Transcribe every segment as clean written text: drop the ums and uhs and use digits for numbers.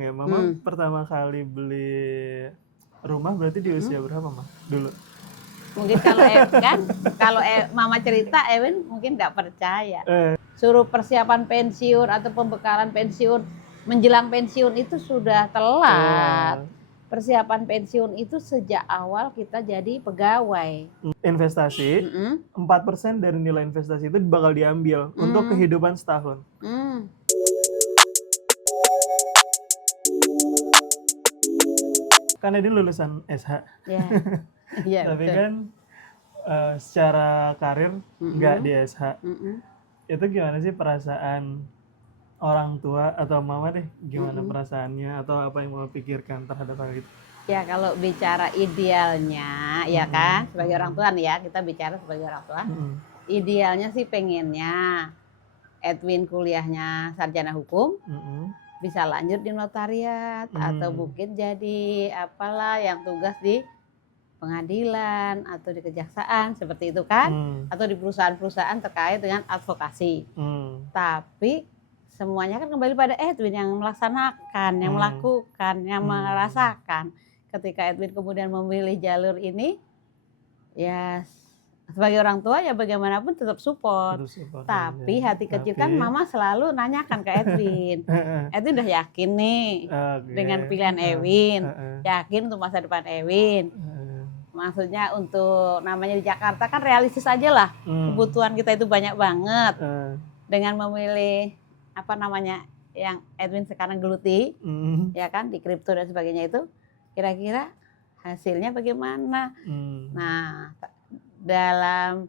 Ya, Mama pertama kali beli rumah berarti di usia berapa, Mah? Dulu. Mungkin kalau Mama cerita, Ewin mungkin nggak percaya. Suruh persiapan pensiun atau pembekalan pensiun menjelang pensiun itu sudah telat. Persiapan pensiun itu sejak awal kita jadi pegawai. Investasi, 4% dari nilai investasi itu bakal diambil untuk kehidupan setahun. Kan Edin lulusan SH. Ya, Tapi betul. kan secara karir nggak di SH. Itu gimana sih perasaan orang tua atau Mama deh? Gimana perasaannya atau apa yang Mama pikirkan terhadap hal itu? Ya kalau bicara idealnya, ya kan, sebagai orang tua nih ya, kita bicara sebagai orang tua. Idealnya sih pengennya Edwin kuliahnya sarjana hukum, bisa lanjut di notariat atau mungkin jadi apalah yang tugas di pengadilan atau di kejaksaan seperti itu kan, atau di perusahaan-perusahaan terkait dengan advokasi. Tapi semuanya kan kembali pada Edwin yang melaksanakan, yang melakukan, yang merasakan. Ketika Edwin kemudian memilih jalur ini, ya sebagai orang tua ya bagaimanapun tetap support. Tapi hati kecil kan Mama selalu nanyakan ke Edwin. Edwin udah yakin nih dengan pilihan Ewin, yakin untuk masa depan Ewin. Maksudnya untuk namanya di Jakarta kan realistis aja lah. Kebutuhan kita itu banyak banget. Dengan memilih apa namanya yang Edwin sekarang geluti, ya kan, di kripto dan sebagainya itu, kira-kira hasilnya bagaimana? Nah, dalam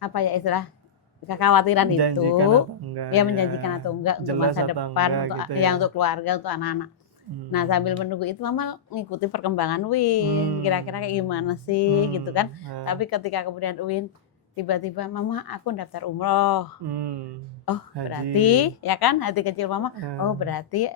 apa ya istilah kekhawatiran itu, ya menjanjikan atau enggak untuk masa depan, untuk gitu ya, untuk keluarga, untuk anak-anak. Nah sambil menunggu itu Mama ngikuti perkembangan Win, kira-kira kayak gimana sih gitu kan. Tapi ketika kemudian Win tiba-tiba, Mama aku daftar umroh, oh berarti ya kan hati kecil Mama, oh berarti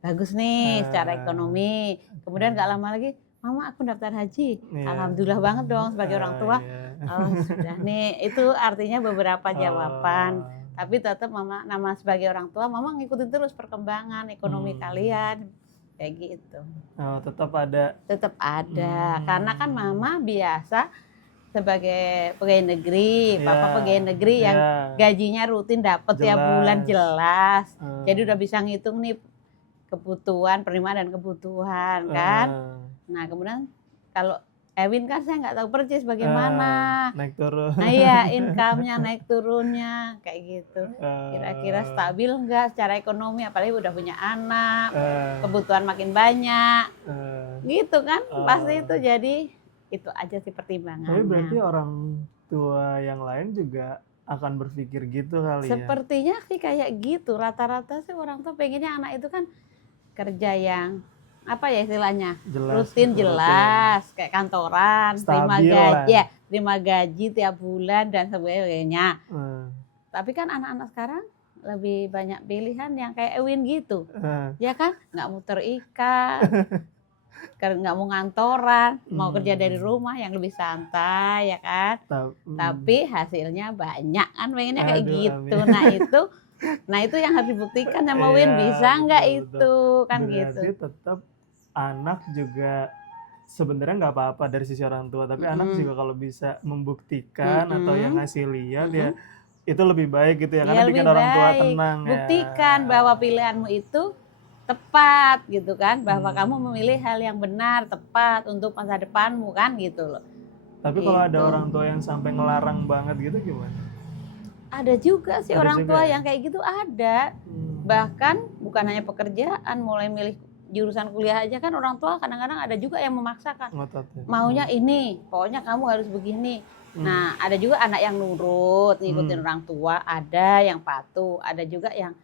bagus nih secara ekonomi. Kemudian gak lama lagi, Mama aku daftar haji, alhamdulillah banget dong sebagai orang tua. Oh sudah nih, itu artinya beberapa jawaban. Tapi tetap Mama, nama sebagai orang tua, Mama ngikutin terus perkembangan ekonomi kalian, kayak gitu. Oh, tetap ada. Tetap ada, karena kan Mama biasa sebagai pegawai negeri, Papa pegawai negeri yang gajinya rutin dapat tiap bulan jelas. Jadi udah bisa ngitung nih kebutuhan, penerimaan dan kebutuhan kan. Nah kemudian kalau Ewin kan saya nggak tahu persis bagaimana naik turun. Nah iya, income-nya naik turunnya kayak gitu. Kira-kira stabil nggak secara ekonomi, apalagi udah punya anak, kebutuhan makin banyak, gitu kan. Pasti itu jadi itu aja sih pertimbangannya. Tapi berarti orang tua yang lain juga akan berpikir gitu kali ya? Sepertinya sih kayak gitu. Rata-rata sih orang tua pengennya anak itu kan kerja yang apa ya istilahnya, rutin jelas, kayak kantoran, terima gaji tiap bulan dan sebagainya. Tapi kan anak-anak sekarang lebih banyak pilihan yang kayak Ewin gitu, ya kan, nggak muter ikan, nggak mau ngantoran, mau kerja dari rumah yang lebih santai, ya kan. Tapi hasilnya banyak kan, pengennya kayak gitu. Nah itu yang harus dibuktikan sama Win, bisa nggak itu kan. Berarti gitu. Tetap anak juga sebenarnya nggak apa-apa dari sisi orang tua, tapi anak juga kalau bisa membuktikan atau yang ngasih lihat ya itu lebih baik gitu ya, karena bikin orang tua tenang. Buktikan bahwa pilihanmu itu tepat gitu kan, bahwa kamu memilih hal yang benar, tepat untuk masa depanmu kan gitu loh. Tapi kalau ada orang tua yang sampai ngelarang banget gitu gimana? Ada juga sih orang tua yang kayak gitu ada. Bahkan bukan hanya pekerjaan, mulai milih jurusan kuliah aja kan orang tua kadang-kadang ada juga yang memaksakan. Maunya ini, pokoknya kamu harus begini. Nah ada juga anak yang nurut, ngikutin orang tua, ada yang patuh, ada juga yang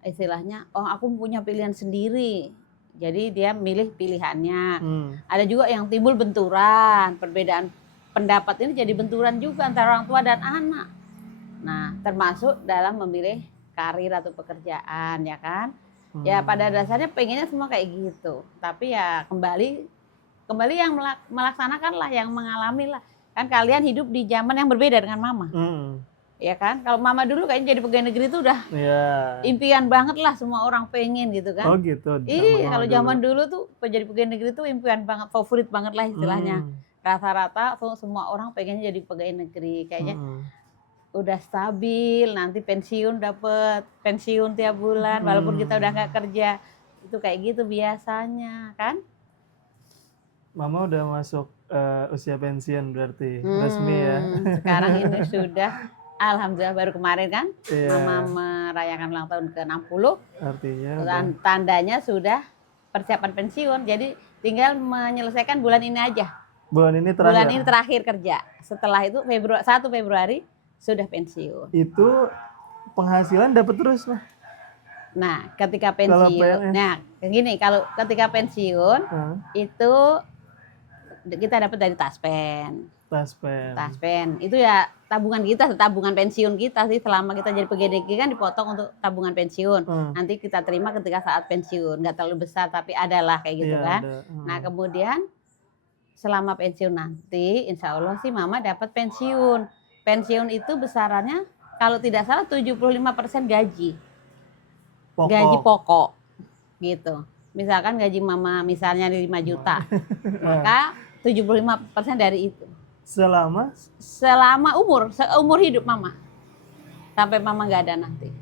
istilahnya, oh aku punya pilihan sendiri. Jadi dia milih pilihannya. Ada juga yang timbul benturan, perbedaan pendapat ini jadi benturan juga antara orang tua dan anak. Nah, termasuk dalam memilih karir atau pekerjaan, ya kan? Ya pada dasarnya pengennya semua kayak gitu. Tapi ya kembali yang melaksanakan lah, yang mengalami lah. Kan kalian hidup di zaman yang berbeda dengan Mama. Ya kan? Kalau mama dulu kayaknya jadi pegawai negeri itu udah impian banget lah, semua orang pengen gitu kan. Oh gitu. Iya, kalau zaman dulu tuh jadi pegawai negeri itu impian banget, favorit banget lah istilahnya. Rata-rata semua orang pengen jadi pegawai negeri, kayaknya udah stabil, nanti pensiun dapet pensiun tiap bulan walaupun kita udah nggak kerja. Itu kayak gitu biasanya kan. Mama udah masuk usia pensiun berarti resmi ya. Sekarang ini sudah alhamdulillah baru kemarin kan Mama merayakan ulang tahun ke-60. Artinya dan tandanya sudah persiapan pensiun. Jadi tinggal menyelesaikan bulan ini aja. Bulan ini terakhir kerja. Setelah itu 1 Februari sudah pensiun. Itu penghasilan dapat terus lah. Nah, ketika pensiun, kalau ketika pensiun itu kita dapat dari Taspen. Itu ya tabungan kita, tabungan pensiun kita sih, selama kita jadi pegawai negeri kan dipotong untuk tabungan pensiun. Nanti kita terima ketika saat pensiun, nggak terlalu besar tapi adalah kayak gitu kan. Nah kemudian selama pensiun nanti, insya Allah sih mama dapat pensiun. Pensiun itu besarannya kalau tidak salah 75% gaji. Gaji pokok gitu. Misalkan gaji mama misalnya 5 juta, maka 75% dari itu. Selama seumur hidup mama, sampai mama nggak ada nanti,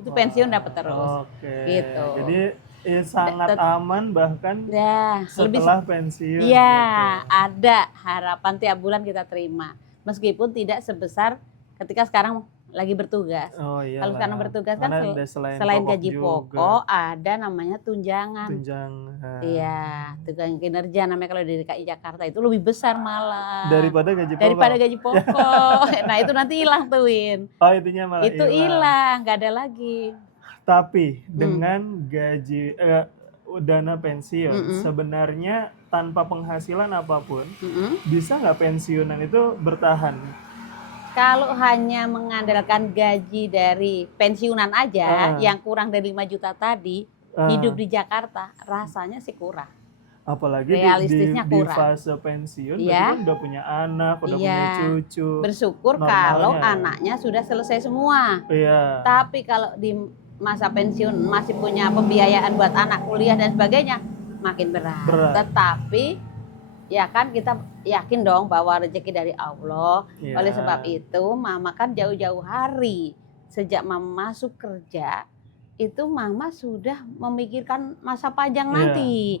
itu pensiun dapat terus. Gitu. Jadi sangat aman bahkan setelah pensiun. Iya, ada harapan tiap bulan kita terima, meskipun tidak sebesar ketika sekarang lagi bertugas. Kalau sekarang bertugas kan selain gaji pokok ada namanya tunjangan. Iya, tunjangan kinerja namanya kalau di DKI Jakarta, itu lebih besar malah daripada gaji pokok. Nah itu nanti hilang tuh, Win. Itunya malah itu hilang, nggak ada lagi. Tapi dengan gaji dana pensiun sebenarnya tanpa penghasilan apapun bisa nggak pensiunan itu bertahan? Kalau hanya mengandalkan gaji dari pensiunan aja yang kurang dari 5 juta tadi, hidup di Jakarta rasanya sih kurang. Apalagi realistisnya di fase pensiun kan udah punya anak, udah punya cucu. Bersyukur kalau anaknya sudah selesai semua. Tapi kalau di masa pensiun masih punya pembiayaan buat anak kuliah dan sebagainya, makin berat. Tetapi ya kan kita yakin dong bahwa rezeki dari Allah. Oleh sebab itu mama kan jauh-jauh hari sejak mama masuk kerja itu mama sudah memikirkan masa panjang nanti.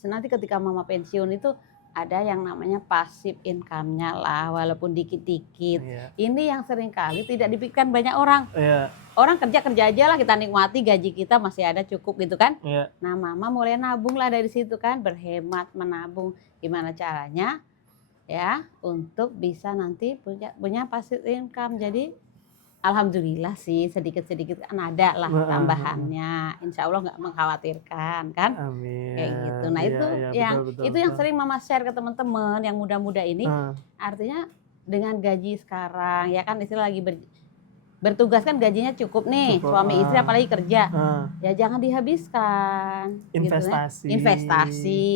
Nanti ketika mama pensiun itu ada yang namanya passive income-nya lah, walaupun dikit-dikit. Ini yang sering kali tidak dipikirkan banyak orang. Orang kerja aja lah, kita nikmati gaji kita masih ada cukup gitu kan. Nah mama mulai nabung lah dari situ kan, berhemat, menabung. Gimana caranya ya untuk bisa nanti punya passive income. Jadi alhamdulillah sih sedikit-sedikit kan ada lah tambahannya. Insya Allah nggak mengkhawatirkan kan. Amin. Kayak gitu. Nah itu yang sering mama share ke teman-teman yang muda-muda ini. Artinya dengan gaji sekarang ya kan istilah lagi bertugas kan gajinya cukup nih, suami istri apalagi kerja. Ya jangan dihabiskan. Investasi. Gitu, investasi.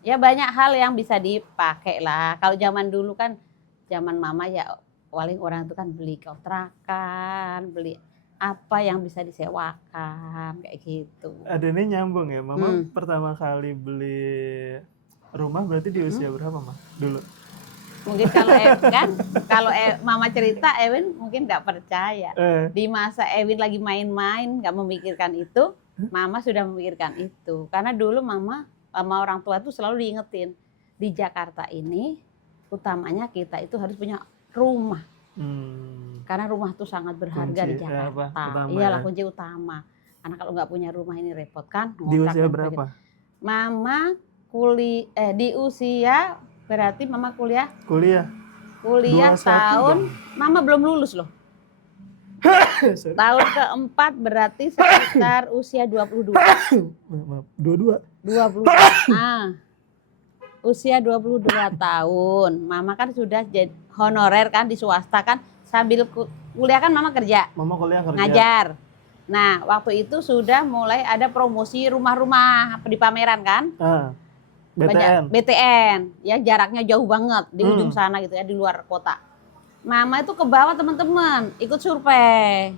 Ya banyak hal yang bisa dipakai lah. Kalau zaman dulu kan zaman mama ya paling orang itu kan beli kontrakan, beli apa yang bisa disewakan kayak gitu. Ada ini nyambung ya, mama pertama kali beli rumah berarti di usia berapa mah dulu? Mungkin kalau mama cerita Ewin mungkin nggak percaya. Di masa Ewin lagi main-main nggak memikirkan itu, mama sudah memikirkan itu. Karena dulu mama sama orang tua tuh selalu diingetin di Jakarta ini utamanya kita itu harus punya rumah. Karena rumah tuh sangat berharga di Jakarta. Iyalah kunci utama. Karena kalau nggak punya rumah ini repot kan. Di usia berapa? Mama di usia berarti mama kuliah tahun dong. Mama belum lulus loh. Tahun keempat berarti sekitar usia 22. 22. Usia 22 tahun. Mama kan sudah jadi honorer kan di swasta kan, sambil kuliah kan mama kerja. Mama kuliah kerja. Ngajar. Nah, waktu itu sudah mulai ada promosi rumah-rumah di pameran kan? BTN. BTN. Ya jaraknya jauh banget di ujung sana gitu ya, di luar kota. Mama itu ke bawah teman-teman, ikut survei.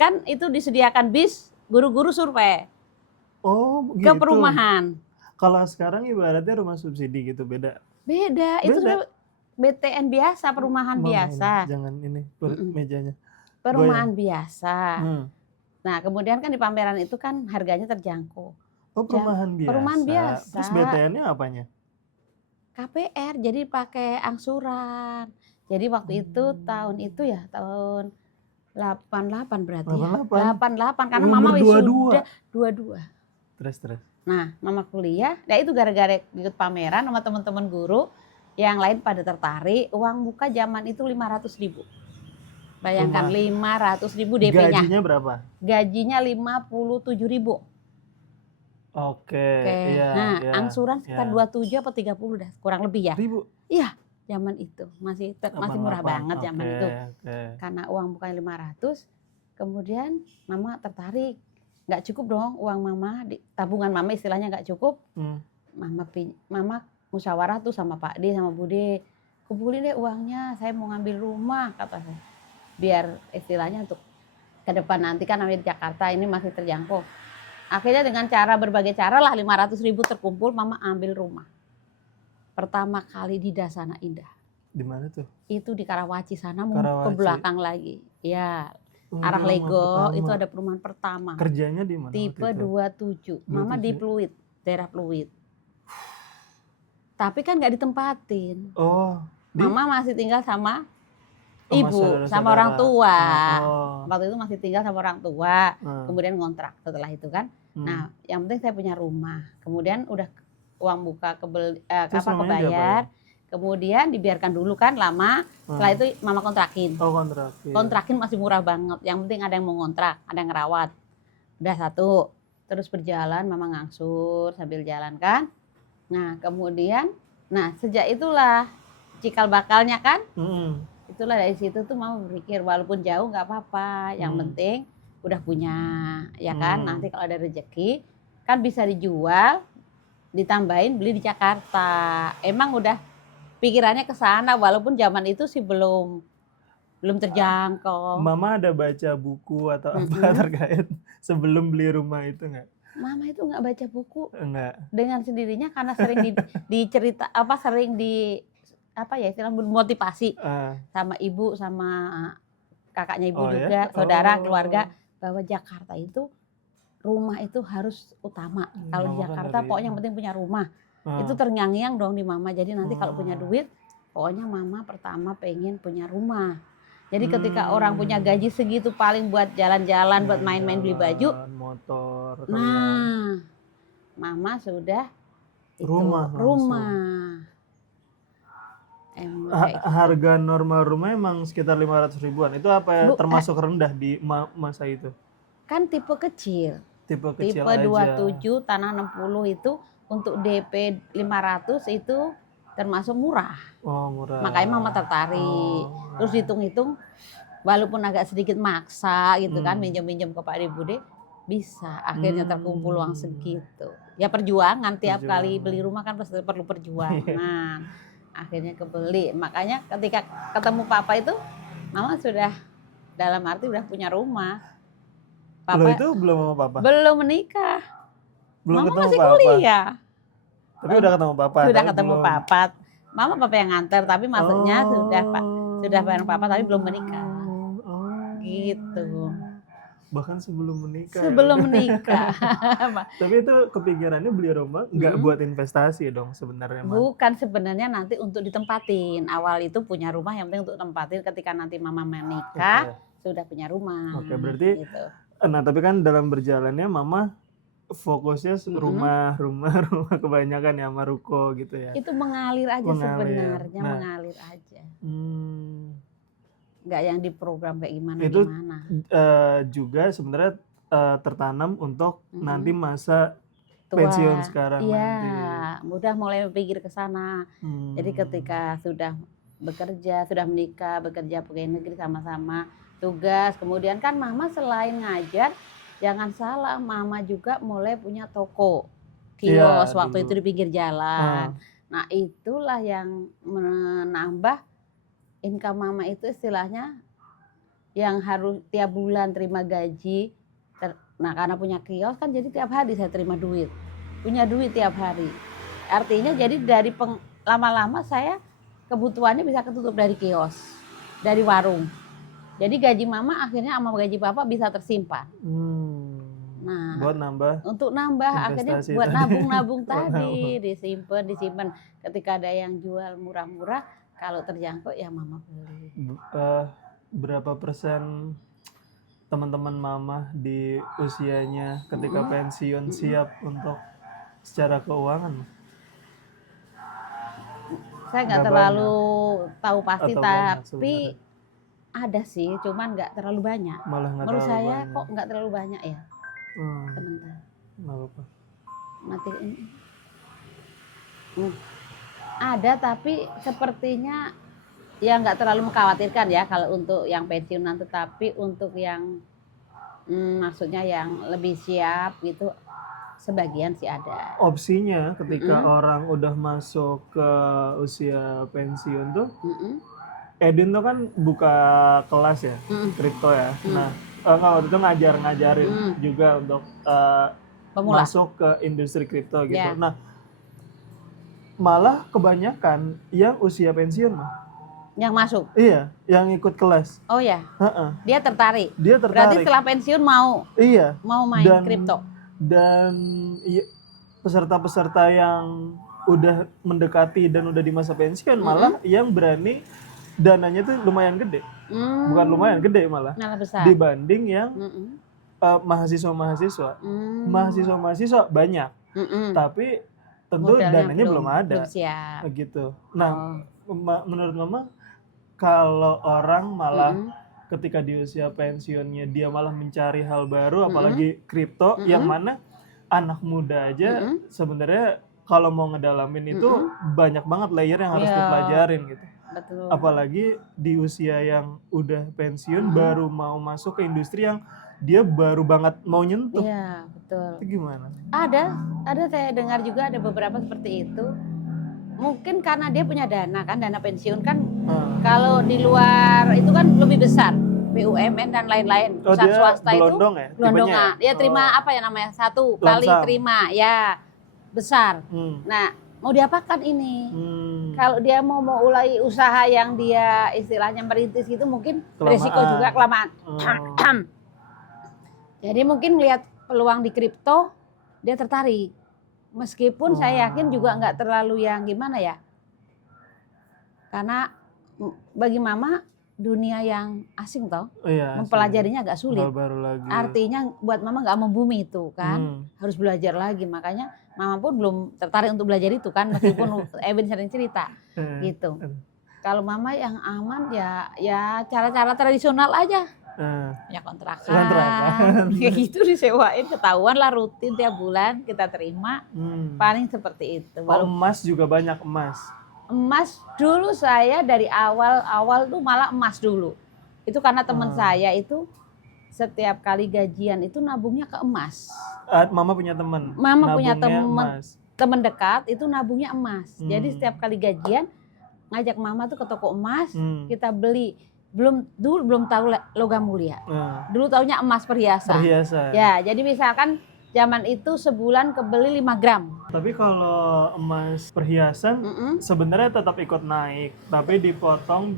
Kan itu disediakan bis, guru-guru survei. Oh, ke gitu. perumahan. Kalau sekarang ibaratnya rumah subsidi gitu, beda. Itu BTN biasa, perumahan biasa. Jangan ini mejanya. Perumahan biasa. Nah, kemudian kan di pameran itu kan harganya terjangkau. Oh, perumahan biasa. Perumahan biasa. Terus BTN-nya apanya? KPR, jadi pakai angsuran. Jadi waktu itu tahun 88 berarti 88. ya. 88 karena mama wisuda 22. Terus. Nah, mama kuliah, nah itu gara-gara ikut pameran sama teman-teman guru, yang lain pada tertarik, uang muka zaman itu 500.000. Bayangkan 500.000 DP-nya. Gajinya berapa? Gajinya 57.000. Oke. Iya, nah, angsuran sekitar 27 atau 30 dah, kurang lebih ya. Ribu? Iya, zaman itu masih murah banget zaman itu. Karena uang mukanya 500, kemudian mama tertarik. Nggak cukup dong uang mama, tabungan mama istilahnya nggak cukup. Mama musyawarah tuh sama Pak D sama Bude, kumpulin deh uangnya, saya mau ngambil rumah, kata saya. Biar istilahnya untuk ke depan nanti kan namanya di Jakarta ini masih terjangkau. Akhirnya dengan berbagai cara lah 500.000 terkumpul, mama ambil rumah. Pertama kali di Dasana Indah. Di mana tuh? Itu di Karawaci sana, ke belakang lagi. Ya, arah pertama. Lego itu ada perumahan pertama. Kerjanya di mana? Tipe 27. Mama di Pluit, daerah Pluit. Tapi kan nggak ditempatin. Mama masih tinggal sama ibu, sama orang tua. Waktu itu masih tinggal sama orang tua. Kemudian ngontrak setelah itu kan. Nah, yang penting saya punya rumah. Kemudian udah uang buka kebayar. Kemudian dibiarkan dulu kan lama. Setelah itu mama kontrakin. Kontrakin masih murah banget. Yang penting ada yang mau ngontrak, ada yang ngerawat. Udah satu. Terus berjalan, mama ngangsur sambil jalan kan. Nah, kemudian, sejak itulah cikal bakalnya kan. Itulah dari situ tuh mama berpikir walaupun jauh nggak apa-apa. Yang penting udah punya, ya kan. Nanti kalau ada rezeki kan bisa dijual, ditambahin beli di Jakarta. Emang udah pikirannya ke sana walaupun zaman itu sih belum terjangkau. Mama ada baca buku atau apa terkait sebelum beli rumah itu nggak? Mama itu nggak baca buku. Enggak. Dengan sendirinya karena sering dicerita sering istilah motivasi sama ibu sama kakaknya ibu juga, saudara, keluarga, bahwa Jakarta itu rumah itu harus utama. Kalau di Jakarta pokoknya yang penting punya rumah. Itu terngiang-ngiang dong di mama. Jadi nanti kalau punya duit, pokoknya mama pertama pengen punya rumah. Jadi ketika orang punya gaji segitu paling buat jalan-jalan, buat main-main beli baju, motor. mama sudah rumah. Harga normal rumah emang sekitar 500.000-an. Itu apa termasuk rendah di masa itu? Kan tipe kecil. Tipe 27 tanah 60 itu untuk DP 500 itu termasuk murah. Murah. Makanya mama tertarik. Terus hitung-hitung walaupun agak sedikit maksa gitu kan, minjem-minjem ke Pak De Bude, bisa akhirnya terkumpul uang segitu. Ya perjuangan tiap kali beli rumah kan pasti perlu perjuangan. Akhirnya kebeli. Makanya ketika ketemu papa itu mama sudah dalam arti udah punya rumah. Papa itu belum sama papa? Belum menikah. Belum mama masih kuliah. Tapi udah ketemu papa? Sudah ketemu papa. Mama papa yang nganter, tapi maksudnya sudah bareng papa tapi belum menikah. Gitu. Bahkan sebelum menikah. Tapi itu kepikirannya beli rumah nggak buat investasi dong sebenarnya? Bukan, sebenarnya nanti untuk ditempatin. Awal itu punya rumah yang penting untuk tempatin ketika nanti mama menikah sudah punya rumah. Oke, berarti gitu. Nah tapi kan dalam berjalannya mama fokusnya rumah kebanyakan ya, sama ruko gitu ya. Itu mengalir aja sebenarnya, mengalir aja. Nggak yang diprogram kayak gimana. Itu juga sebenarnya tertanam untuk nanti masa tua, pensiun sekarang nanti. Udah mulai berpikir ke sana. Jadi ketika sudah bekerja, sudah menikah, bekerja pegawai negeri sama-sama tugas. Kemudian kan mama selain ngajar, jangan salah, mama juga mulai punya toko kios waktu itu di pinggir jalan. Nah itulah yang menambah income mama itu istilahnya yang harus tiap bulan terima gaji. Nah karena punya kios kan jadi tiap hari saya terima duit. Punya duit tiap hari. Artinya jadi dari lama-lama saya kebutuhannya bisa ketutup dari kios, dari warung. Jadi gaji mama akhirnya sama gaji papa bisa tersimpan. Nah, buat nambah. Untuk nambah akhirnya buat nabung-nabung tadi, disimpan. Ketika ada yang jual murah-murah, kalau terjangkau ya mama beli. Berapa persen teman-teman mama di usianya ketika pensiun siap untuk secara keuangan? Saya nggak terlalu tahu pasti, tapi ada sih, cuman nggak terlalu banyak. Malah nggak menurut terlalu saya banyak. Kok nggak terlalu banyak ya. Sebentar. Nggak apa-apa. Mati ini. Ada tapi sepertinya ya nggak terlalu mengkhawatirkan ya kalau untuk yang pensiunan, tetapi untuk yang maksudnya yang lebih siap gitu sebagian sih ada. Opsinya ketika orang udah masuk ke usia pensiun tuh, Edin tuh kan buka kelas ya, kripto ya. Nah, waktu itu ngajarin juga untuk masuk ke industri kripto gitu. Yeah. Nah, malah kebanyakan yang usia pensiun mah. Yang masuk? Iya, yang ikut kelas. Oh ya? Dia tertarik? Dia tertarik. Berarti setelah pensiun mau? Iya. Mau main kripto? Dan peserta-peserta yang udah mendekati dan udah di masa pensiun malah yang berani dananya tuh lumayan gede. Bukan lumayan gede malah besar. dibanding yang mahasiswa-mahasiswa. Mahasiswa-mahasiswa banyak. Tapi tentu modalnya dananya belum ada. Belum siap. Gitu. Nah, menurut mama kalau orang malah ketika di usia pensiunnya dia malah mencari hal baru, apalagi kripto, yang mana anak muda aja sebenarnya kalau mau ngedalamin itu banyak banget layer yang harus dipelajarin gitu. Betul. Apalagi di usia yang udah pensiun baru mau masuk ke industri yang dia baru banget mau nyentuh. Iya, betul. Itu gimana? Ada saya dengar juga ada beberapa seperti itu. Mungkin karena dia punya dana kan, dana pensiun kan. Kalau di luar itu kan lebih besar, BUMN dan lain-lain. Perusahaan swasta itu gelondongan. Dia terima apa ya namanya? Satu kali terima, ya besar. Nah, mau diapakan ini? Kalau dia mau mulai usaha yang dia istilahnya merintis gitu, mungkin risiko juga kelamaan. Jadi mungkin lihat peluang di kripto, dia tertarik. Meskipun saya yakin juga nggak terlalu yang gimana ya. Karena bagi mama dunia yang asing toh, mempelajarinya agak sulit. Baru lagi. Artinya buat mama nggak membumi itu kan, harus belajar lagi. Makanya mama pun belum tertarik untuk belajar itu kan, meskipun Eben sering cerita gitu. Kalau mama yang aman ya cara-cara tradisional aja. Ya kontrakan. Kayak gitu disewain, ketahuan lah rutin tiap bulan kita terima. Paling seperti itu. Emas juga banyak emas. Emas dulu saya dari awal tuh malah emas dulu. Itu karena teman saya itu setiap kali gajian itu nabungnya ke emas. Mama punya teman. Mama punya teman dekat itu nabungnya emas. Jadi setiap kali gajian ngajak mama tuh ke toko emas, kita beli. Dulu belum tahu logam mulia. Dulu taunya emas perhiasan. Ya, jadi misalkan zaman itu sebulan kebeli 5 gram. Tapi kalau emas perhiasan sebenarnya tetap ikut naik, tapi dipotong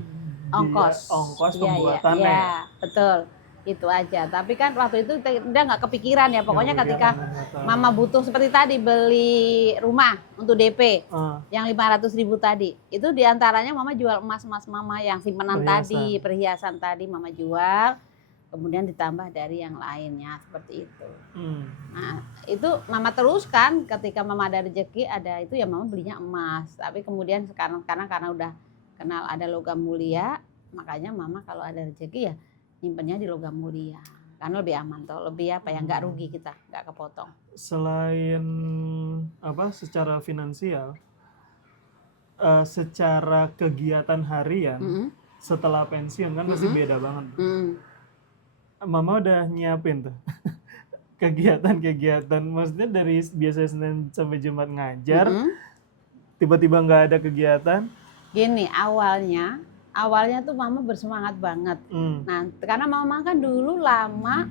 ongkos pembuatannya. Iya, betul. Itu aja. Tapi kan waktu itu udah nggak kepikiran ya. Pokoknya ketika mama butuh seperti tadi beli rumah untuk DP yang 500.000 tadi. Itu diantaranya mama jual emas mama yang simpanan tadi, perhiasan tadi mama jual. Kemudian ditambah dari yang lainnya seperti itu. Nah itu mama teruskan ketika mama ada rezeki ada itu ya mama belinya emas. Tapi kemudian sekarang karena udah kenal ada logam mulia, makanya mama kalau ada rezeki ya nyimpennya di logam mulia karena lebih aman toh, lebih apa ya, nggak rugi kita, nggak kepotong. Selain secara finansial, secara kegiatan harian setelah pensiun kan pasti beda banget. Mama udah nyiapin tuh kegiatan, maksudnya dari biasa Senin sampai Jumat ngajar, tiba-tiba nggak ada kegiatan. Gini, awalnya awalnya tuh mama bersemangat banget. Nah, karena mama kan dulu lama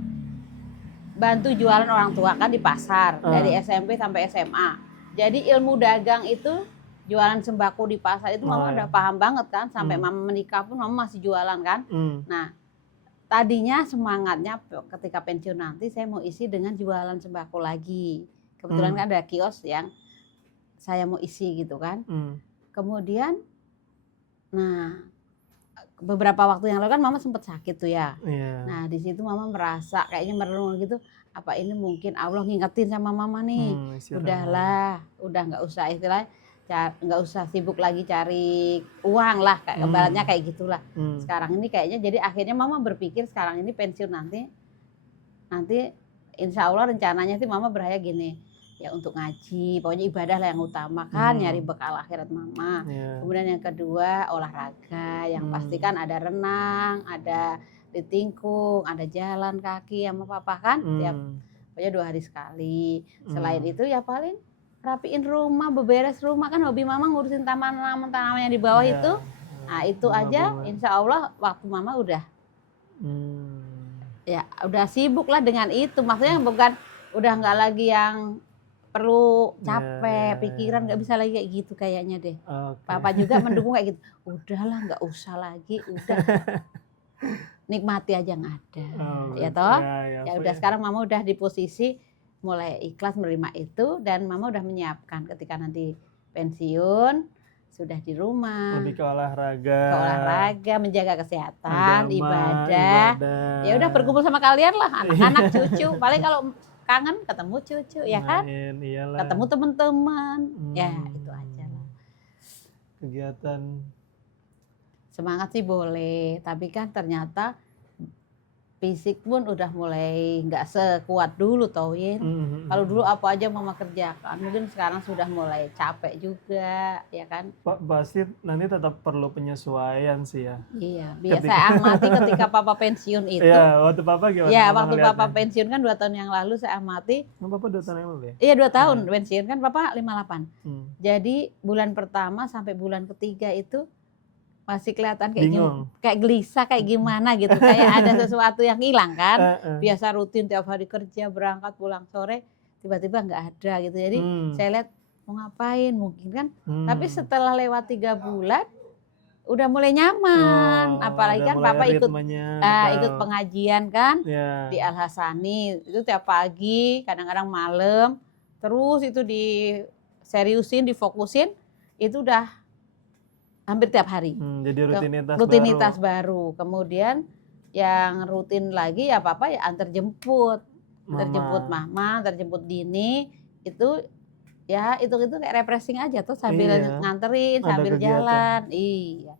bantu jualan orang tua kan di pasar dari SMP sampai SMA. Jadi ilmu dagang itu, jualan sembako di pasar itu mama udah paham banget kan. Sampai mama menikah pun mama masih jualan kan. Nah, tadinya semangatnya ketika pensiun nanti saya mau isi dengan jualan sembako lagi. Kebetulan kan ada kios yang saya mau isi gitu kan. Kemudian, nah beberapa waktu yang lalu kan mama sempat sakit tuh ya. Nah di situ mama merasa kayaknya merenung gitu, apa ini mungkin Allah ngingetin sama mama nih, udahlah, udah nggak usah istilahnya, nggak usah sibuk lagi cari uang lah, kayak ibaratnya kayak gitulah. Sekarang ini kayaknya jadi akhirnya mama berpikir sekarang ini pensiun nanti insya Allah rencananya sih mama berharap gini, ya untuk ngaji, pokoknya ibadah lah yang utama kan, nyari bekal akhirat mama. Kemudian yang kedua olahraga, yang pasti kan ada renang, ada di tingkung, ada jalan kaki sama papa kan, tiap pokoknya 2 hari sekali. Selain itu ya paling rapiin rumah, beberes rumah, kan hobi mama ngurusin tanaman yang di bawah itu. Nah itu aja insya Allah waktu mama udah ya udah sibuk lah dengan itu, maksudnya bukan udah nggak lagi yang perlu capek, pikiran nggak bisa lagi kayak gitu kayaknya deh. Papa juga mendukung kayak gitu. Udahlah nggak usah lagi, udah nikmati aja yang ada, ya toh. Ya udah sekarang mama udah di posisi mulai ikhlas menerima itu dan mama udah menyiapkan ketika nanti pensiun sudah di rumah. Lebih ke olahraga, menjaga kesehatan, ibadah. Ya udah berkumpul sama kalian lah, anak-anak, cucu. Paling kalau kangen ketemu cucu ya kan, iyalah. Ketemu teman-teman, ya itu aja lah. Kegiatan semangat sih boleh, tapi kan ternyata fisik pun udah mulai nggak sekuat dulu toh Win. Kalau dulu apa aja mama kerjakan, mungkin sekarang sudah mulai capek juga, ya kan? Pasti nanti tetap perlu penyesuaian sih ya. Iya, saya amati ketika papa pensiun itu. Iya, waktu papa gimana? Iya, waktu papa pensiun kan 2 tahun yang lalu saya amati. Papa 2 tahun yang lalu ya? Iya 2 tahun pensiun kan papa 58. Jadi bulan pertama sampai bulan ketiga itu masih kelihatan kayak gelisah, kayak gimana gitu, kayak ada sesuatu yang hilang kan. Biasa rutin tiap hari kerja, berangkat pulang sore, tiba-tiba nggak ada gitu. Jadi saya lihat mau ngapain mungkin kan, tapi setelah lewat 3 bulan udah mulai nyaman. Apalagi kan papa ikut pengajian kan di Al Hasani itu tiap pagi, kadang-kadang malam, terus itu diseriusin, difokusin, itu udah hampir tiap hari. Jadi rutinitas baru. Kemudian yang rutin lagi ya papa ya antar jemput mama, antar jemput Dini, itu ya itu kayak refreshing aja tuh sambil nganterin, sambil jalan. Iya.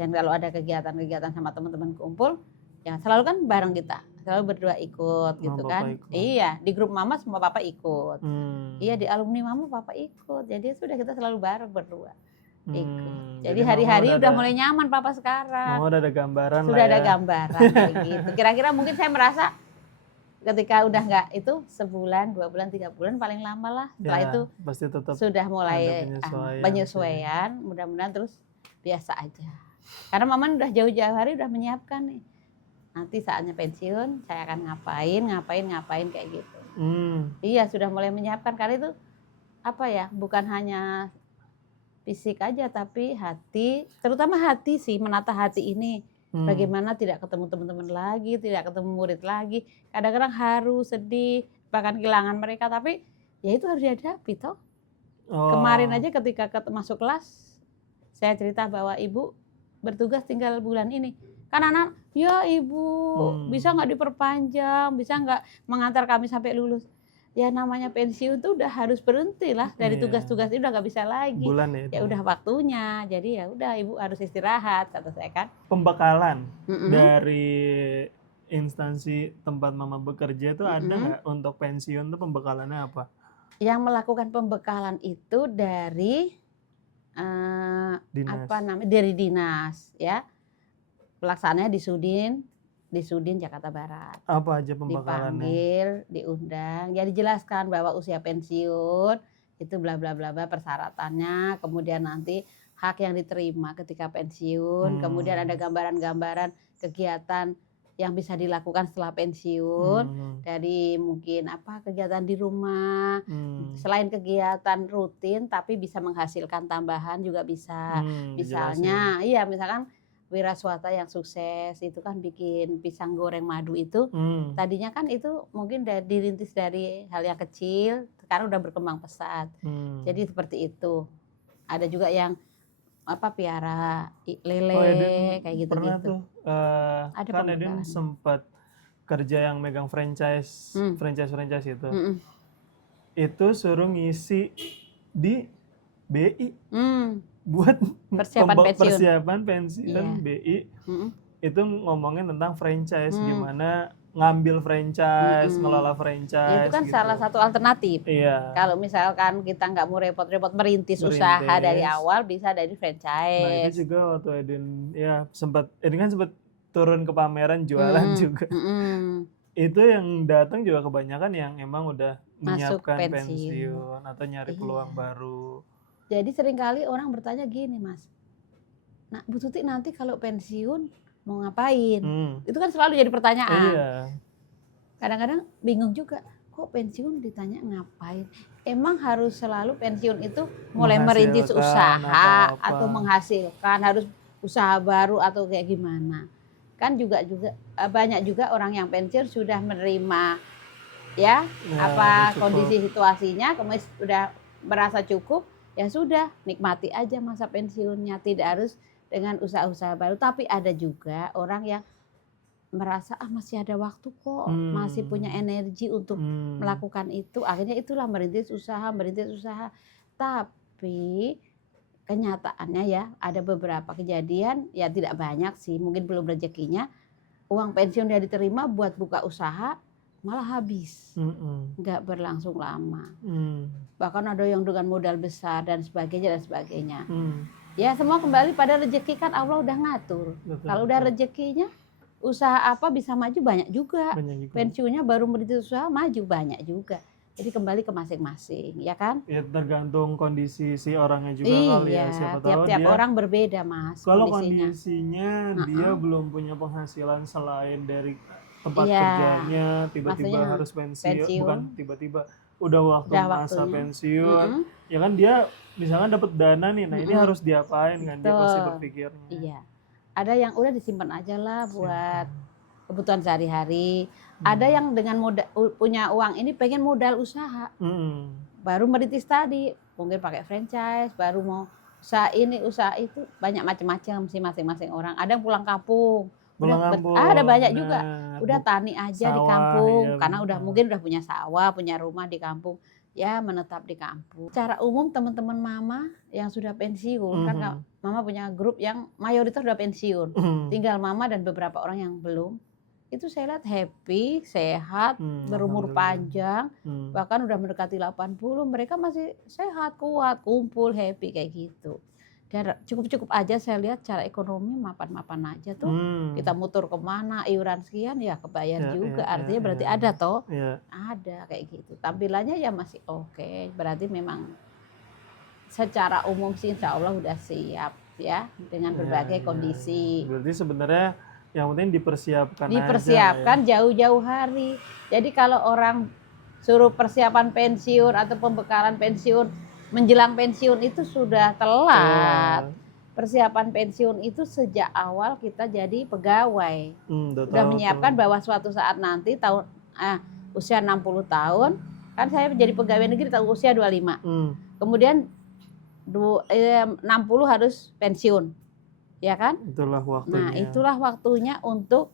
Dan kalau ada kegiatan sama teman-teman kumpul, ya selalu kan bareng kita, selalu berdua ikut gitu kan. Iya, di grup mama semua papa ikut. Iya, di alumni mama papa ikut. Jadi sudah kita selalu bareng berdua. Jadi hari-hari udah mulai nyaman papa sekarang. Mama udah ada gambaran sudah ada gambaran kayak gitu. Kira-kira mungkin saya merasa ketika udah nggak itu sebulan, 2 bulan, 3 bulan paling lama lah. Setelah itu pasti tetap sudah mulai penyesuaian. Mudah-mudahan terus biasa aja. Karena mama udah jauh-jauh hari udah menyiapkan nih. Nanti saatnya pensiun saya akan ngapain kayak gitu. Iya sudah mulai menyiapkan, karena itu apa ya, bukan hanya fisik aja tapi hati, terutama hati sih, menata hati ini. Bagaimana tidak ketemu teman-teman lagi, tidak ketemu murid lagi, kadang-kadang haru, sedih, bahkan kehilangan mereka, tapi ya itu harus dihadapi toh. Kemarin aja ketika masuk kelas saya cerita bahwa ibu bertugas tinggal bulan ini, kan anak ya ibu bisa nggak diperpanjang, bisa nggak mengantar kami sampai lulus. Ya namanya pensiun tuh udah harus berhenti lah dari tugas-tugas itu, udah nggak bisa lagi. Ya udah waktunya, jadi ya udah ibu harus istirahat, kata saya kan. Pembekalan dari instansi tempat mama bekerja itu ada nggak untuk pensiun tuh, pembekalannya apa? Yang melakukan pembekalan itu dari dari dinas ya, pelaksanaannya di Sudin Jakarta Barat. Apa aja pembekalannya? Dipanggil, diundang, ya dijelaskan bahwa usia pensiun itu bla bla bla bla persyaratannya, kemudian nanti hak yang diterima ketika pensiun, kemudian ada gambaran-gambaran kegiatan yang bisa dilakukan setelah pensiun, dari mungkin kegiatan di rumah, selain kegiatan rutin tapi bisa menghasilkan tambahan juga bisa. Misalnya, iya misalkan wira swasta yang sukses itu kan bikin pisang goreng madu itu, tadinya kan itu mungkin dirintis dari hal yang kecil, sekarang udah berkembang pesat. Jadi seperti itu. Ada juga yang piara lele kayak gitu. Pernah tuh Ada kan Edin pembekalan. sempat kerja yang megang franchise itu. Itu suruh ngisi di BI buat persiapan pensiun. BI itu ngomongin tentang franchise, gimana ngambil franchise, ngelola franchise. Itu kan gitu. salah satu alternatif. Iya. Kalau misalkan kita nggak mau repot-repot merintis usaha dari awal, bisa dari franchise. Nah itu juga waktu Edin kan sempat turun ke pameran jualan juga. Itu yang datang juga kebanyakan yang emang udah menyiapkan pensiun atau nyari peluang baru. Jadi seringkali orang bertanya gini, Mas. Nah, Bu Tuti nanti kalau pensiun mau ngapain? Itu kan selalu jadi pertanyaan. Iya. Kadang-kadang bingung juga, kok pensiun ditanya ngapain? Emang harus selalu pensiun itu mulai merintis usaha atau menghasilkan, harus usaha baru atau kayak gimana? Kan juga banyak juga orang yang pensiun sudah menerima kondisi situasinya, kemudian sudah merasa cukup, ya sudah nikmati aja masa pensiunnya, tidak harus dengan usaha-usaha baru. Tapi ada juga orang yang merasa masih ada waktu kok, masih punya energi untuk melakukan itu, akhirnya itulah merintis usaha. Tapi kenyataannya ada beberapa kejadian, tidak banyak sih, mungkin belum rezekinya, uang pensiun dia diterima buat buka usaha malah habis, nggak berlangsung lama. Bahkan ada yang dengan modal besar dan sebagainya. Ya semua kembali pada rezeki, kan Allah udah ngatur. Kalau udah rezekinya, usaha apa bisa maju banyak juga. Pensiunnya baru merintis usaha maju banyak juga. Jadi kembali ke masing-masing, ya kan? Ya tergantung kondisi si orangnya juga kali ya. Siapa tahu tiap orang berbeda, Mas. Kalau kondisinya dia belum punya penghasilan selain dari tempat kerjanya, tiba-tiba harus pensiun, bukan tiba-tiba, udah masa pensiun, ya kan dia misalkan dapat dana nih, nah ini harus diapain kan, dia pasti berpikirnya. Iya, ada yang udah disimpan aja lah buat kebutuhan sehari-hari. Ada yang dengan punya uang ini pengen modal usaha, baru merintis tadi, mungkin pakai franchise, baru mau usaha ini usaha itu, banyak macam-macam sih masing-masing orang. Ada yang pulang kampung. Ada banyak juga. Udah tani aja di kampung, karena mungkin udah punya sawah, punya rumah di kampung, ya menetap di kampung. Secara umum teman-teman mama yang sudah pensiun, kan mama punya grup yang mayoritas sudah pensiun, tinggal mama dan beberapa orang yang belum. Itu saya lihat happy, sehat, berumur panjang, bahkan udah mendekati 80, mereka masih sehat, kuat, kumpul, happy kayak gitu. Dan cukup-cukup aja saya lihat cara ekonomi mapan-mapan aja tuh. Kita muter kemana, iuran sekian ya kebayar juga. Artinya berarti ada toh. Ada kayak gitu. Tampilannya ya masih oke. Berarti memang secara umum sih insya Allah udah siap ya dengan berbagai kondisi. Berarti sebenarnya yang penting dipersiapkan jauh-jauh hari. Jadi kalau orang suruh persiapan pensiun atau pembekalan pensiun menjelang pensiun itu sudah telat. Persiapan pensiun itu sejak awal kita jadi pegawai. Udah menyiapkan bahwa suatu saat nanti usia 60 tahun, kan saya jadi pegawai negeri tahun usia 25. Kemudian 60 harus pensiun. Ya kan? Itulah waktunya. Nah, itulah waktunya untuk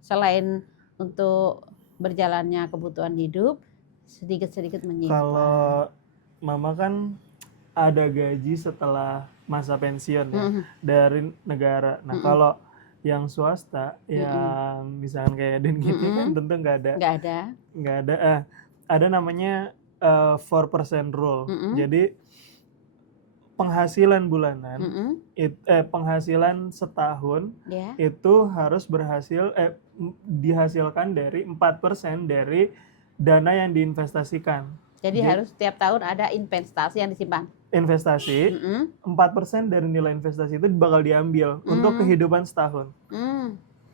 selain untuk berjalannya kebutuhan hidup, sedikit-sedikit menyimpan. Kalau mama kan ada gaji setelah masa pensiun dari negara. Nah, kalau yang swasta yang misalkan kayak Den gitu kan tentu nggak ada. Ada namanya 4% rule. Jadi penghasilan bulanan, penghasilan setahun itu harus dihasilkan dari 4% dari dana yang diinvestasikan. Jadi harus setiap tahun ada investasi yang disimpan. Investasi, 4% dari nilai investasi itu bakal diambil untuk kehidupan setahun.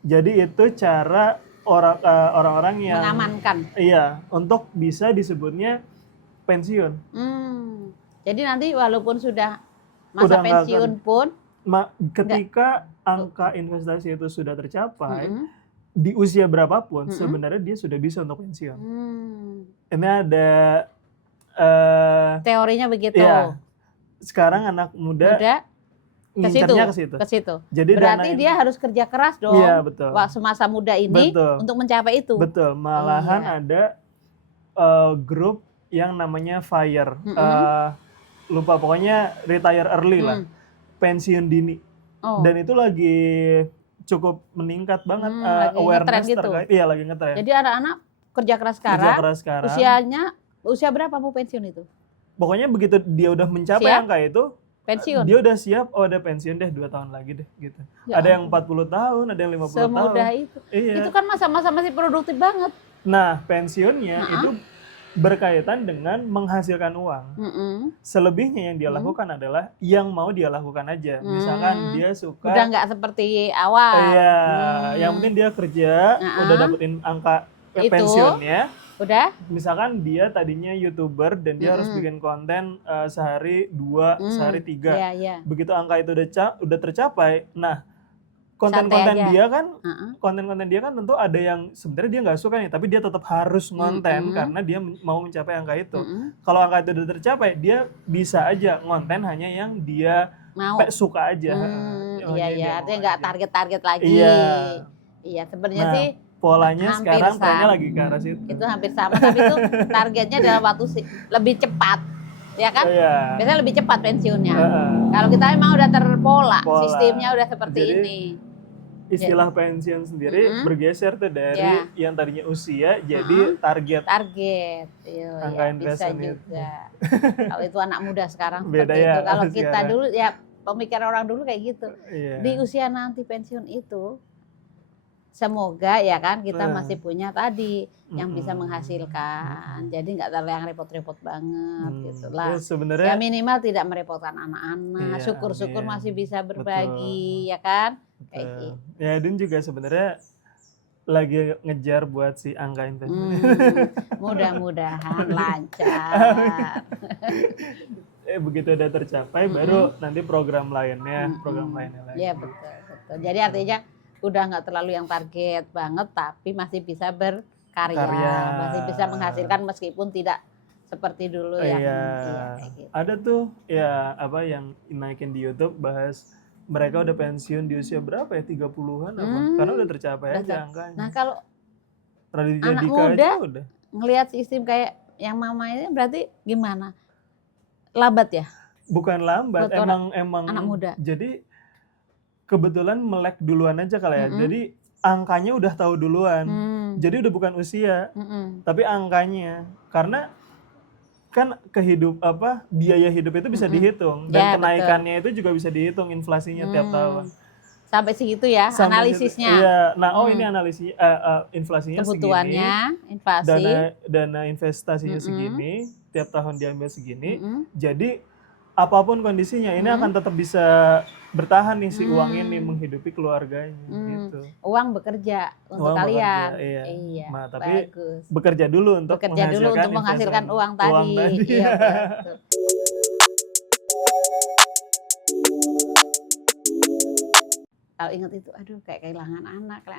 Jadi itu cara orang-orang yang mengamankan. Iya, untuk bisa disebutnya pensiun. Jadi nanti walaupun sudah masa pensiun pun, ketika angka investasi itu sudah tercapai, di usia berapapun sebenarnya dia sudah bisa untuk pensiun. Ini ada teorinya begitu. Iya, sekarang anak muda ngincernya ke situ. Jadi berarti dia harus kerja keras dong. Iya, betul. Semasa muda ini untuk mencapai itu. Betul. Malahan ada grup yang namanya FIRE. Lupa, pokoknya retire early lah. Pensiun dini. Dan itu lagi cukup meningkat banget awareness gitu. Terkait. Iya, lagi ngetren. Jadi anak-anak kerja keras sekarang. Usia berapa mau pensiun itu? Pokoknya begitu dia udah mencapai angka itu, pensiun. Dia udah siap, udah pensiun deh 2 tahun lagi deh gitu. Ya, ada yang 40 tahun, ada yang 50 tahun. Semudah itu. Iya. Itu kan masa-masa masih produktif banget. Nah, pensiunnya itu berkaitan dengan menghasilkan uang. Selebihnya yang dia lakukan adalah yang mau dia lakukan aja. Misalkan dia suka. Udah nggak seperti awal. Iya, yang penting dia kerja, udah dapetin angka pensiunnya. Udah. Misalkan dia tadinya YouTuber dan dia harus bikin konten sehari 2, sehari 3. Begitu angka itu udah tercapai, nah konten-konten dia kan, konten-konten dia kan tentu ada yang sebenarnya dia nggak suka nih, tapi dia tetap harus ngonten karena dia mau mencapai angka itu. Kalau angka itu udah tercapai, dia bisa aja ngonten hanya yang dia suka aja. Iya, artinya nggak target-target lagi. Iya, sebenarnya sih. Polanya sekarang trennya lagi ke arah situ. Itu hampir sama, tapi itu targetnya dalam waktu lebih cepat, ya kan? Biasanya lebih cepat pensiunnya. Kalau kita memang udah terpola, sistemnya udah seperti ini. Istilah pensiun sendiri bergeser tuh dari yang tadinya usia jadi target. Angka investasi juga. Kalau itu anak muda sekarang beda seperti ya, itu. Kalau kita dulu ya pemikiran orang dulu kayak gitu. Di usia nanti pensiun itu. Semoga ya kan kita masih punya tadi yang bisa menghasilkan, jadi nggak terlalu yang repot-repot banget gitulah. Ya minimal tidak merepotkan anak-anak, syukur-syukur masih bisa berbagi. Ya kan. Kayak gitu. Ya Din juga sebenarnya lagi ngejar buat si angka investasi. Mudah-mudahan lancar. Begitu udah tercapai baru nanti program lainnya lagi. Iya betul. Jadi artinya udah nggak terlalu yang target banget, tapi masih bisa berkarya, masih bisa menghasilkan meskipun tidak seperti dulu yang kayak gitu. Ada tuh ya yang naikin di YouTube bahas mereka udah pensiun di usia berapa ya, 30-an apa? Karena udah tercapai aja angkanya. Nah kalau anak muda ngelihat sistem kayak yang mama ini berarti gimana? Lambat ya? Bukan lambat, emang anak muda. Jadi kebetulan melek duluan aja kali ya. Jadi angkanya udah tahu duluan. Jadi udah bukan usia, tapi angkanya. Karena kan biaya hidup itu bisa dihitung dan kenaikannya itu juga bisa dihitung inflasinya tiap tahun. Sampai segitu ya analisisnya. Iya. Nah, ini analisis inflasinya kebutuhannya, segini. inflasi. Dana investasinya segini, tiap tahun diambil segini. Jadi apapun kondisinya ini akan tetap bisa bertahan nih si uang ini menghidupi keluarganya gitu. Uang bekerja untuk kalian. Iya. Nah, tapi bekerja dulu untuk menghasilkan uang tadi. Iya, betul. Kalau ingat itu, aduh kayak kehilangan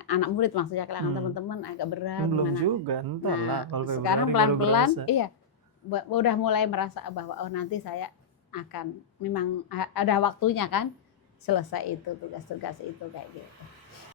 anak murid maksudnya kehilangan teman-teman agak berat. Belum juga, entahlah. Nah, sekarang pelan-pelan, udah mulai merasa bahwa nanti saya akan memang ada waktunya kan selesai itu tugas-tugas itu kayak gitu.